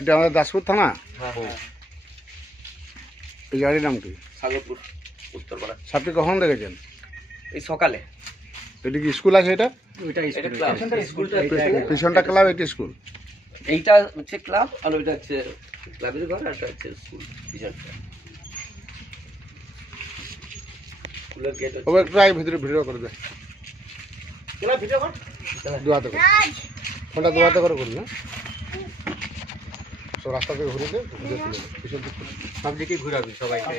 এটা আমাদের দাসপুর থানা? হ্যাঁ হ্যাঁ। এই গাড়ির নাম কি? সাগরপুর উত্তরপাড়া। সাপটি কখন দেখেছেন? এই সকালে। এটা কি স্কুল আছে এটা? পিছনটা ক্লাব। এটি স্কুল? এইটা হচ্ছে ক্লাব আর ওইটা হচ্ছে ক্লাবের ঘর আর হচ্ছে স্কুল পিছনটা স্কুলের একটু আগে ভিতরে ভিডিও করে দেয় দু হাতে করে। ফোনটা দু হাতে করে করুন হ্যাঁ? সব রাস্তা থেকে। ঘুরে দিকেই ঘুরাবি সবাইকে।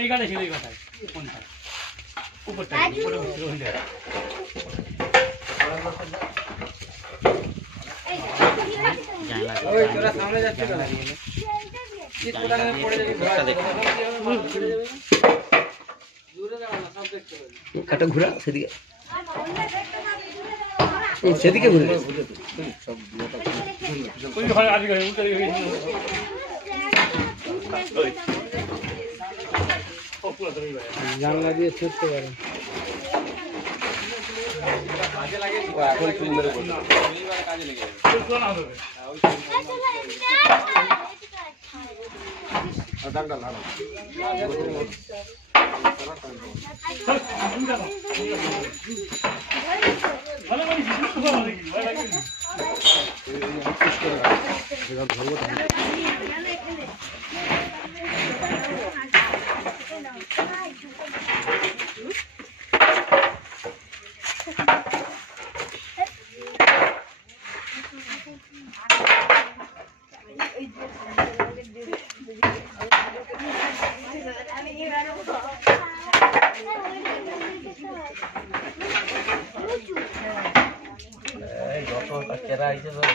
এই গাড়ি ছিল এই কথায়। কোনটা? উপরটা। উপরে। কাটা ঘুরা সেদিকে। সেদিকে ঘুরে জানলা দিয়ে ছুটতে পারে। এখন চুল মেরে বললো আর ডাকটা লাগাও। ভালো করিস ভালো করিস ভালো করিস এবার ধরবো তো। যত বাচ্চারা আইছে সব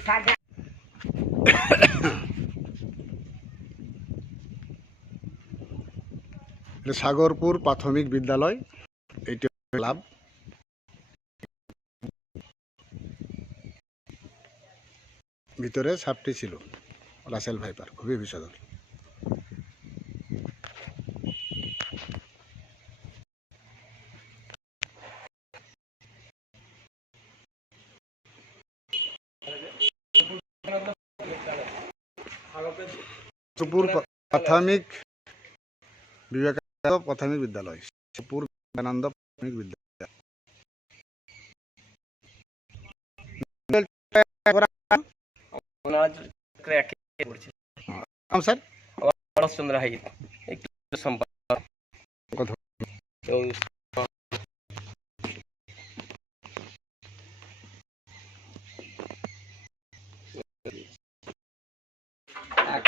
এটা সাগরপুর প্রাথমিক বিদ্যালয় এইটি ক্লাব। ভিতরে সাপটি ছিল রাসেল ভাইপার খুবই সাগরপুর প্রাথমিক বিবেকানন্দ প্রাথমিক বিদ্যালয় সাগরপুর বিবেকানন্দ প্রাথমিক বিদ্যালয় ওনারা ক্র্যাক করছে নাম স্যার পরশচন্দ্র হাই একটু সম্পর্ক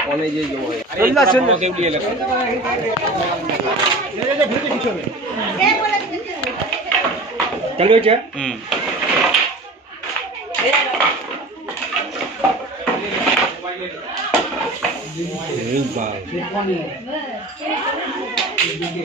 কথা তো কনে যে জমা হয় চালু হয়েছে হুম এই এদিকে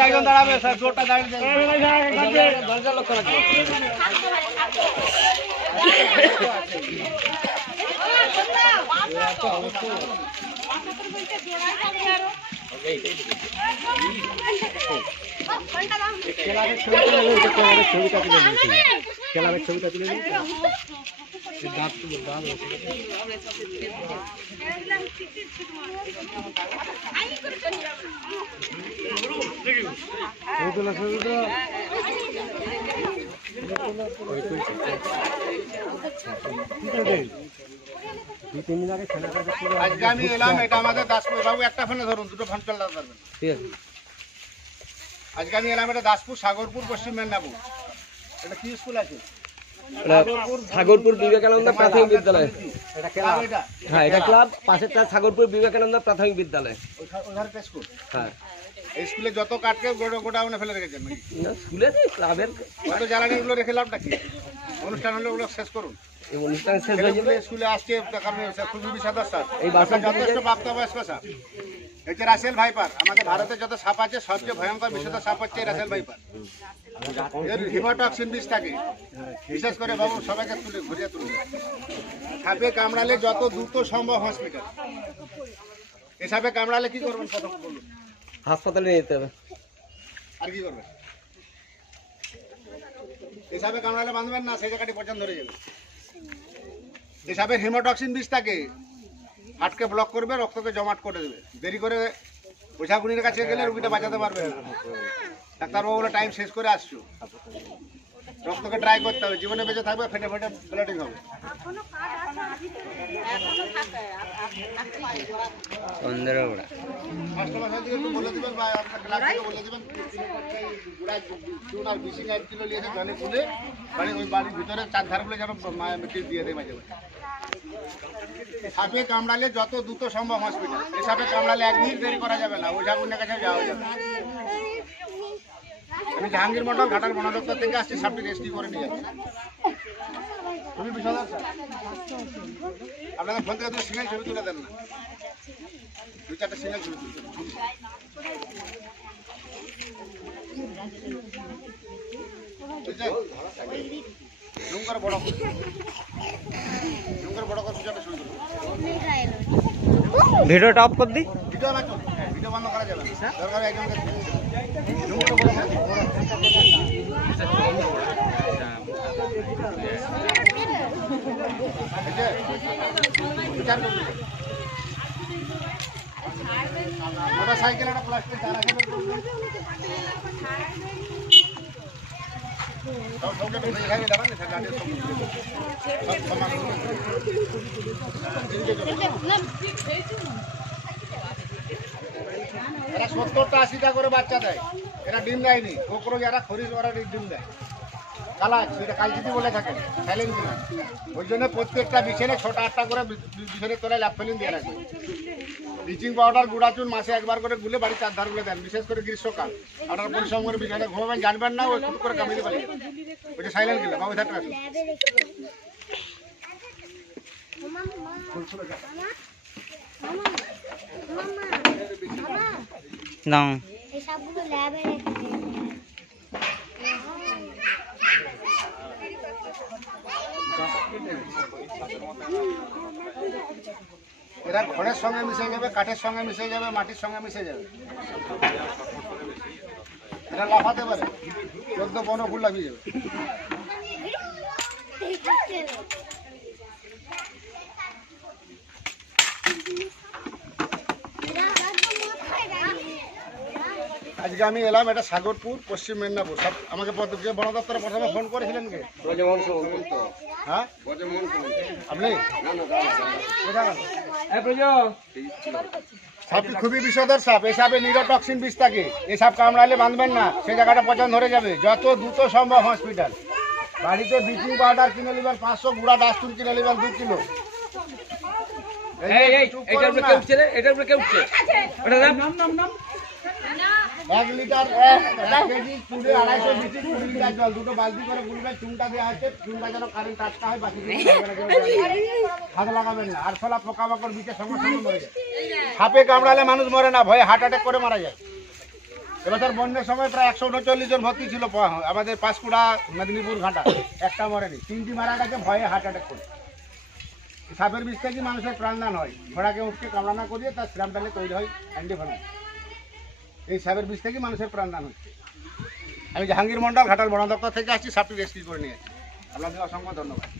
একজন দাঁড়াবে দরজা লক্ষ্য রাখবে ছবিটা ছবিটা তুলে দু তিন দিন আগে আজকে আমি এলাম এটা আমাদের দাসপুর। বাবু একটা ফোনে ধরুন দুটো ফোন চালাতে পারবেন ঠিক আছে। আজকে আমি এলাম এটা দাসপুর সাগরপুর পশ্চিম মেদিনীপুর। এটা কি স্কুল আছে? সাগরপুর বিবেকানন্দ প্রাথমিক বিদ্যালয়। এটা ক্লাব। এটা? হ্যাঁ এটা ক্লাব পাশেরটা সাগরপুর বিবেকানন্দ প্রাথমিক বিদ্যালয়। হ্যাঁ। স্কুলে যত কাটকে গোটা গোডাউনে ফেলে রেখেছেন না স্কুলে নেই ক্লাবের। কত জ্বালানি রেখে লাভটা কি? অনুষ্ঠান হলে ওগুলো শেষ করুন। অনুষ্ঠান শেষ হয়ে যাবে স্কুলে আসছে দেখার খুবই বিষাদার স্যার। এই বাসন যথেষ্ট প্রাপ্তবয়স্ক স্যার। হচ্ছে রাসেল ভাইপার আমাদের ভারতে যত সাপ আছে সবচেয়ে ভয়ঙ্কর বিষাদার সাপ হচ্ছে রাসেল ভাইপার। এর হিমোটক্সিন বিষ থাকে। বিশেষ করে বাবু সবাইকে তুলে ঘুরিয়ে তুলবে সাপে কামড়ালে যত দ্রুত সম্ভব হসপিটাল সাপে কামড়ালে কি করবেন বলুন। হাসপাতালে নিয়ে যেতে হবে। আর কি করবেন? সাপে কামড়ালে বাঁধবেন না সেই জায়গাটি পছন্দ ধরে যাবে। এই সাপের হেমোটক্সিন বিষ থাকে। হাটকে ব্লক করবে রক্তকে জমাট করে দেবে। দেরি করে ওঝাগুনির কাছে গেলে রুগীটা বাঁচাতে পারবে না। ডাক্তারবাবু বলে টাইম শেষ করে আসছো। রক্তকে ট্রাই করতে হবে জীবনে বেঁচে থাকবে ফেটে ফেটে ব্লাডিং হবে। ওই সাপে কামড়ালে যত দ্রুত সম্ভব হসপিটাল এই সাপে কামড়ালে এক মিনিট দেরি করা যাবে না ওঝা গুন্ডের কাছে যাওয়া যাবে। না। আমি জাহাঙ্গীর মন্ডল ঘাটাল বন দপ্তর থেকে আসছি সাপটি রেস্টি করে নিয়ে তুমি বিষয় আপনাদের ফোন থেকে তুমি সিঙ্গেল ছবি তুলে দেন না। দুই চারটা সিঙ্গেল ছবি তুলতে জুম করে বড় জুম করে বড় করে দু চারটা ছবি তুলতে ভিডিওটা অফ করে দিই। ভিডিও না ভিডিও বন্ধ করা যাবে না। দরকার একজনকে জুম করে বড় করে মোটর সাইকেল একটা প্লাস্টিক তার আছে সব সবকে একটু ভেঙে খাইয়ে দেবেন না গাড়ি সব সব সমান এরা সত্তরটা আশিটা করে বাচ্চা দেয়। এরা ডিম দেয়নি। কোকরো যারা খরিস ওরা ডিম দেয়। কালা সেটা কালচিতি বলে থাকে। ফেলেন কিনা ওই জন্য প্রত্যেকটা বিছানে ছটা, আটটা করে বি- বি- বিছানের তলায় ল্যাপ ফেলিন দিয়ে রাখে ব্লিচিং পাউডার গুঁড়া চুন মাসে একবার করে গুলে বাড়ির চার ধারগুলো দেন, বিশেষ করে গ্রীষ্মকাল। আপনার পরিশ্রম করে বিছানে ঘুমাবেন জানবেন না, ওই টুক করে কামিয়ে পালিয়ে যাবেন। ওইটা সাইলেন্ট কিলা বাবু থাকতে এরা ঘরের সঙ্গে মিশে যাবে, কাঠের সঙ্গে মিশে যাবে, মাটির সঙ্গে মিশে যাবে। এরা লাফাতে পারে। চোদ্দ পনেরো ফুল লাফিয়ে যাবে এরা একদম মাথায় দাঁড়িয়ে। আজকে আমি এলাম এটা সাগরপুর পশ্চিম মেদিনীপুর। সব আমাকে বন দপ্তরে প্রথমে ফোন করেছিলেন কে? হ্যাঁ? আপনি? সাপটি খুবই বিষধর সাপ। এই সাপে নিরোটক্সিন বিষ থাকে। এই সাপ কামড়ালে বাঁধবেন না। সেই জায়গাটা পচন ধরে যাবে। যত দ্রুত সম্ভব হসপিটাল বাড়িতে ব্লিচিং পাউডার কিনে নেবেন পাঁচশো গুঁড়া ডাস্টুন কিনে নেবেন দু কিলো। এটার উপরে। কে উঠছে রে? এটার উপরে কে উঠছে? ওটা নাম নাম নাম। এক লিটার এক কেজি কুড়ি আড়াইশো লিটার কুড়ি লিটার জল। দুটো বালতি করে গুলবে চুনটা দেওয়া আছে চুনটা যেন কারেন্ট টাটকা হয় বাকি হাত লাগাবেন না আর ফলা পোকামাকড় বিচে সঙ্গে সঙ্গে মরে যায়। সাপে কামড়ালে মানুষ মরে না ভয়ে হার্ট অ্যাটাক করে মারা যায়। এবছর বন্যার সময় প্রায় একশো উনচল্লিশ জন ভর্তি ছিল আমাদের পাঁশকুড়া মেদিনীপুর ঘাটা একটা মরেনি। তিনটি মারা গেছে ভয়ে হার্ট অ্যাটাক করে। সাপের বিষ থেকে মানুষের প্রাণদান হয় ঘোড়াকে উঠকে কামড়ানা করিয়ে তার শ্রাম ডালে তৈরি হয় অ্যান্টিফার্ম এই সাপের বিষ থেকে মানুষের প্রাণদান হচ্ছে। আমি জাহাঙ্গীর মন্ডল ঘাটাল বন দপ্তর থেকে আসছি, সাপটি রেস্কিউ করে নিয়ে আসছি আপনাদের অসংখ্য ধন্যবাদ।